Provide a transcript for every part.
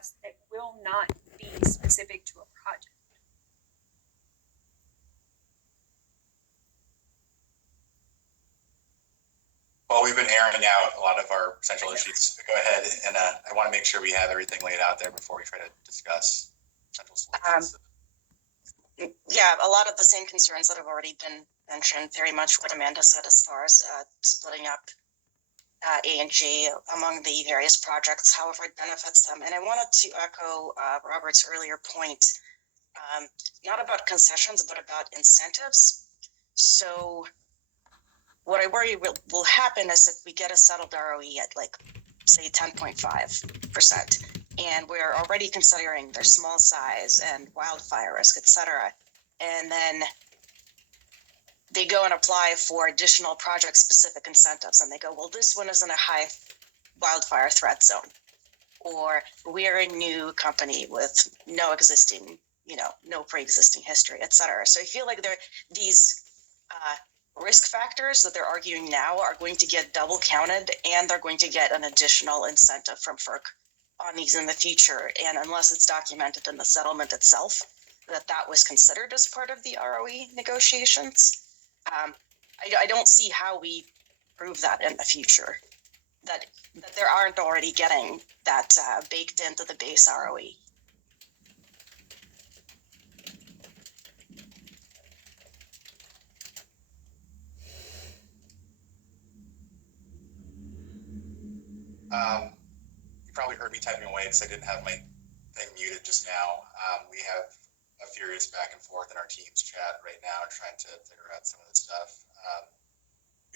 costs that will not be specific to a project. Well, we've been airing out a lot of our potential issues. Go ahead, and I want to make sure we have everything laid out there before we try to discuss potential solutions. Yeah, a lot of the same concerns that have already been mentioned, very much what Amanda said as far as splitting up A and G among the various projects, however it benefits them. And I wanted to echo Robert's earlier point, not about concessions, but about incentives. So what I worry will happen is if we get a settled ROE at like, say, 10.5%, and we're already considering their small size and wildfire risk, et cetera, and then they go and apply for additional project-specific incentives, and they go, well, this one is in a high wildfire threat zone, or we're a new company with no existing, no pre-existing history, et cetera. So I feel like these risk factors that they're arguing now are going to get double counted, and they're going to get an additional incentive from FERC on these in the future. And unless it's documented in the settlement itself that was considered as part of the ROE negotiations, I don't see how we prove that in the future, that there aren't already getting that baked into the base ROE. You probably heard me typing away because I didn't have my thing muted just now. We have a furious back and forth in our Teams chat right now, trying to figure out some of this stuff.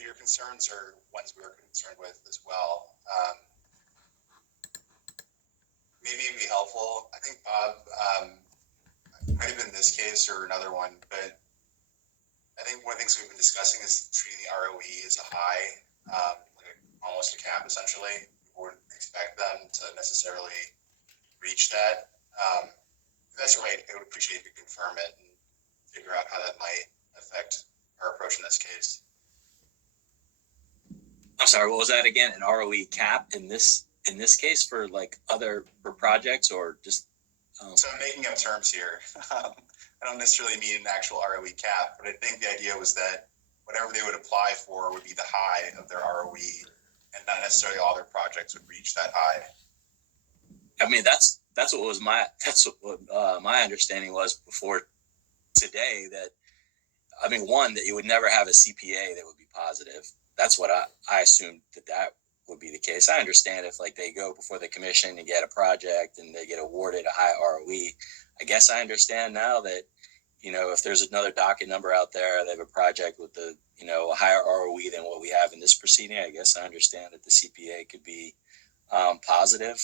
Your concerns are ones we were concerned with as well. Maybe it'd be helpful. I think Bob might have been this case or another one, but I think one of the things we've been discussing is treating the ROE as a high, like almost a cap essentially. We wouldn't expect them to necessarily reach that. That's right. I would appreciate if you confirm it and figure out how that might affect our approach in this case. I'm sorry, what was that again? An ROE cap in this case for projects, or just? So I'm making up terms here. I don't necessarily mean an actual ROE cap, but I think the idea was that whatever they would apply for would be the high of their ROE, and not necessarily all their projects would reach that high. I mean, that's what my understanding was before today. That, I mean, one, that you would never have a CPA that would be positive. That's what I assumed that would be the case. I understand if they go before the commission and get a project and they get awarded a high ROE. I guess I understand now that, if there's another docket number out there, they have a project with a higher ROE than what we have in this proceeding. I guess I understand that the CPA could be positive.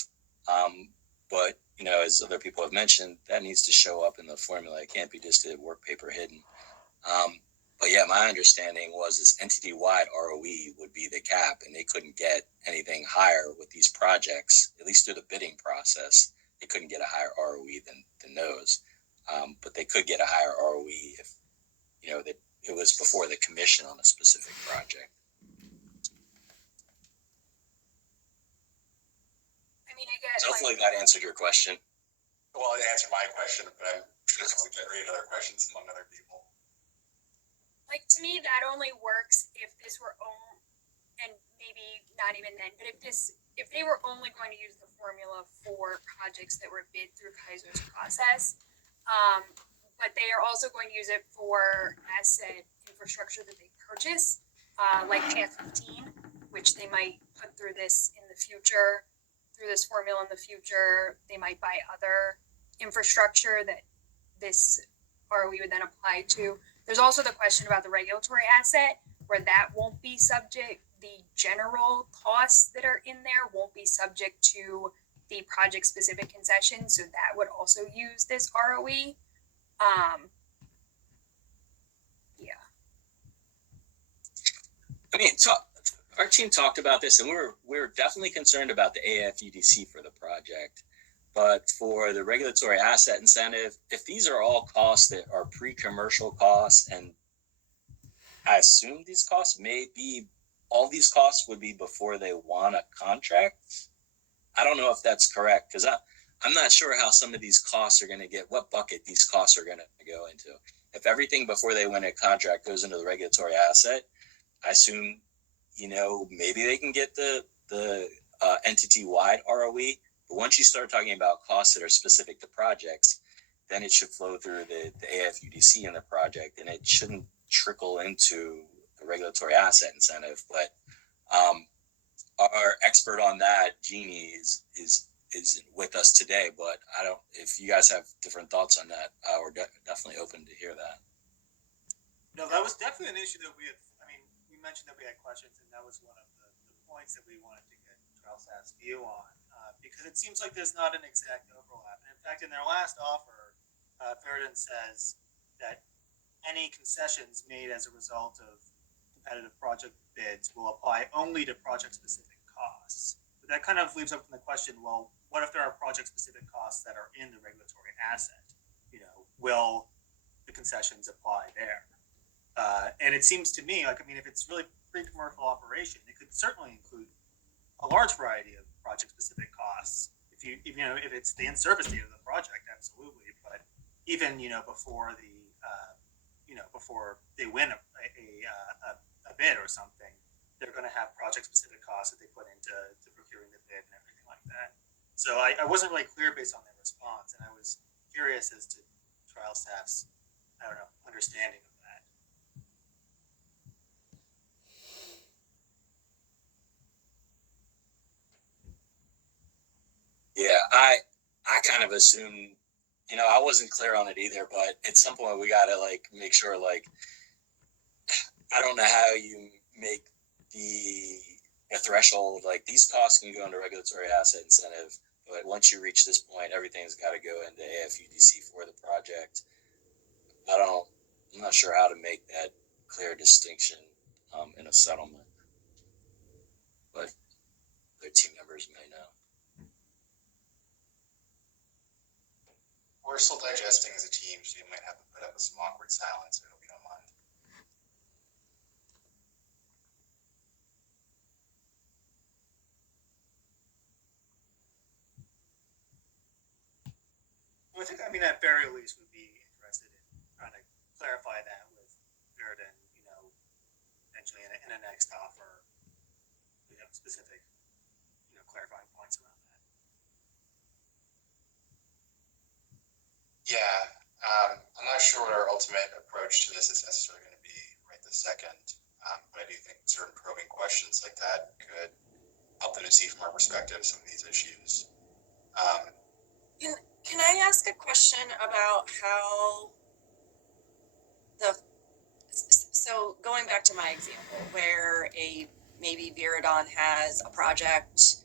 But, as other people have mentioned, that needs to show up in the formula. It can't be just a work paper hidden. But yeah, my understanding was this entity-wide ROE would be the cap, and they couldn't get anything higher with these projects, at least through the bidding process. They couldn't get a higher ROE than those. But they could get a higher ROE if, that it was before the commission on a specific project. So hopefully that answered your question. Well, it answered my question, but I'm just going to generate other questions among other people. To me, that only works if this were and maybe not even then, but if they were only going to use the formula for projects that were bid through Kaiser's process, but they are also going to use it for asset infrastructure that they purchase, like Path 15, which they might put through this in the future, through this formula in the future. They might buy other infrastructure that this ROE would then apply to. There's also the question about the regulatory asset, where that won't be subject, the general costs that are in there won't be subject to the project-specific concession, so that would also use this ROE. Yeah. I mean, our team talked about this, and we're definitely concerned about the AFUDC for the project. But for the regulatory asset incentive, if these are all costs that are pre-commercial costs, and I assume these costs all these costs would be before they won a contract. I don't know if that's correct, because I'm not sure how some of these costs are going to get, what bucket these costs are going to go into. If everything before they win a contract goes into the regulatory asset, I assume, maybe they can get the entity-wide ROE. But once you start talking about costs that are specific to projects, then it should flow through the AFUDC in the project, and it shouldn't trickle into the regulatory asset incentive. But our expert on that, Jeannie, is with us today. But I don't. If you guys have different thoughts on that, we're definitely open to hear that. No, that was definitely an issue that we had. I mean, we mentioned that we had questions, and that was one of the points that we wanted to get TrailSAF's view on, because it seems like there's not an exact overlap. And in fact, in their last offer, Verdun says that any concessions made as a result of competitive project bids will apply only to project-specific costs. But that kind of leaves open the question: well, what if there are project-specific costs that are in the regulatory asset? Will the concessions apply there? And it seems to me like, if it's really pre-commercial operation, it could certainly include a large variety of project-specific costs. If it's the in-service date of the project, absolutely. But even before before they win a bid or something, they're going to have project-specific costs that they put into procuring the bid and everything like that. So I wasn't really clear based on their response, and I was curious as to TrailSAF's understanding of that. Yeah, I kind of assume, I wasn't clear on it either, but at some point we got to make sure, I don't know how you make a threshold, these costs can go into regulatory asset incentive, but once you reach this point, everything's got to go into AFUDC for the project. I'm not sure how to make that clear distinction in a settlement, but their team members may know. We're still digesting as a team, so you might have to put up with some awkward silence. I hope you don't mind. Well, I think, at very least, would be interested in trying to clarify that with Verdun, potentially in a next offer, specific, clarifying points around that. Yeah, I'm not sure what our ultimate approach to this is necessarily going to be right this second, but I do think certain probing questions like that could help them to see from our perspective some of these issues. Can I ask a question about how so going back to my example where maybe Viridon has a project